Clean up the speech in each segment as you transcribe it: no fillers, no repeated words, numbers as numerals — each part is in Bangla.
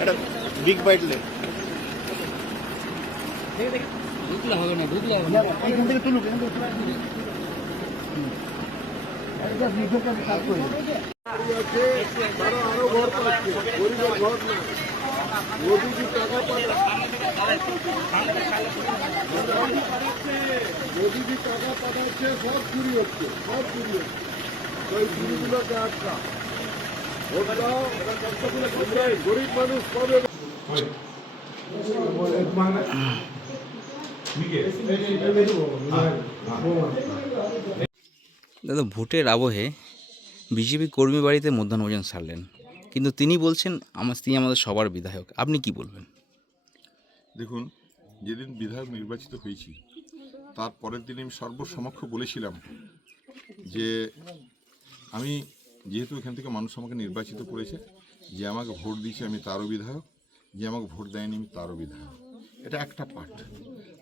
একটা বিগ বাইট লে ঢুকলে হবে না, ঢুকলে হবে না। এখান থেকে তুলুক, এখান থেকে তারা আরো ঘর পাচ্ছে, গরিবের ঘর না। মোদিজি টাকা মোদিজি টাকা পাঠাচ্ছে, সব চুরি হচ্ছে, সব চুরি হচ্ছে। ওই চুরিগুলোকে আটকা ভোট দাও, গরিব মানুষ পাবে। দাদা, ভোটের আবহে বিজেপি কর্মী বাড়িতে মধ্যাহ্নভোজন সারলেন, কিন্তু তিনি বলছেন তিনি আমাদের সবার বিধায়ক। আপনি কি বলবেন? দেখুন, যেদিন বিধায়ক নির্বাচিত হয়েছি তার পরের দিন আমি সর্বসমক্ষ বলেছিলাম যে আমি যেহেতু এখান থেকে মানুষ আমাকে নির্বাচিত করেছে, যে আমাকে ভোট দিয়েছে আমি তারও বিধায়ক, যে আমাকে ভোট দেয়নি আমি তারও বিধায়ক। এটা একটা পার্ট।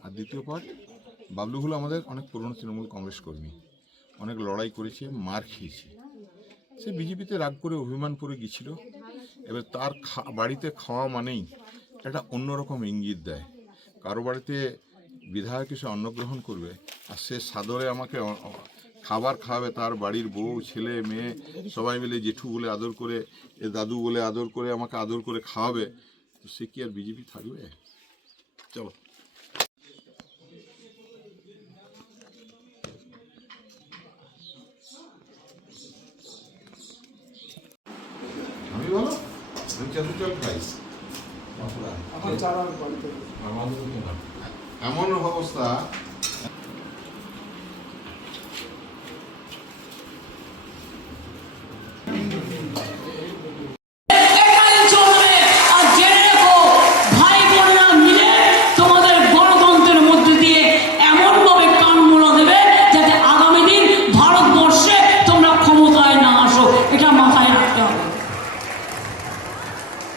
আর দ্বিতীয় পার্ট, বাবলু হলো আমাদের অনেক পুরনো তৃণমূল কংগ্রেস কর্মী, অনেক লড়াই করেছে, মার খেয়েছে। সে বিজেপিতে রাগ করে অভিমান করে গিয়েছিল। এবার তার বাড়িতে খাওয়া মানেই একটা অন্যরকম ইঙ্গিত দেয়। কারো বাড়িতে বিধায়ক এসে অন্নগ্রহণ করবে আর সে সাদরে আমাকে খাবার খাওয়াবে, তার বাড়ির বউ ছেলে মেয়ে সবাই মিলে জেঠু বলে আদর করে, দাদু বলে আদর করে আমাকে আদর করে খাওয়াবে, তো সে কি আর বিজেপি থাকবে? চলো। আমি বলো, আমি চাদর চাল খাই, এমন অবস্থা।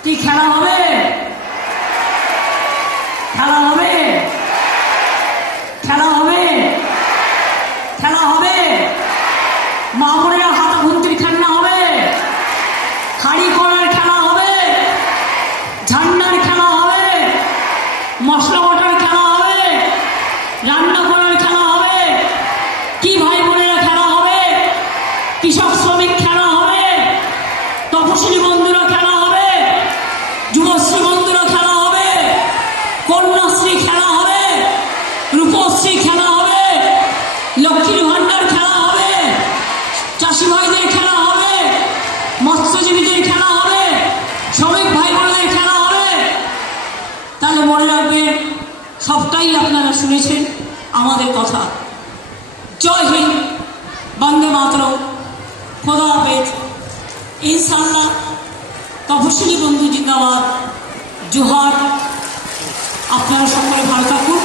কি খেলা হবে? খেলা হবে, খেলা হবে, খেলা হবে। মা বোনেরা হাতা খুন্তির খেলনা হবে, হাড়ি করার খেলা হবে, ঝান্ডার খেলা হবে, মশলা বাটার খেলা হবে, রান্না করার খেলা হবে। কি ভাই বোনেরা খেলা হবে? কৃষক শ্রমিক খেলা হবে, তপশিলি বন্ধুরা খেলা হবে, যুবশ্রী বন্ধুরা খেলা হবে, কন্যাশ্রী খেলা হবে, রূপশ্রী খেলা হবে, লক্ষ্মীর ভান্ডার খেলা হবে, চাষি ভাইদের খেলা হবে, মৎস্যজীবীদের খেলা হবে, শ্রমিক ভাই বোনদের খেলা হবে। তাহলে মনে রাখবেন, সবটাই আপনারা শুনেছেন আমাদের কথা। জয় হিন্দ, বন্দে মাতরম, খোদা হাফেজ, ইনশাআল্লাহ। তপশিলি বন্ধু জিন্দাবাদ, জোহার। আপনারা সকলে ভালো থাকুন।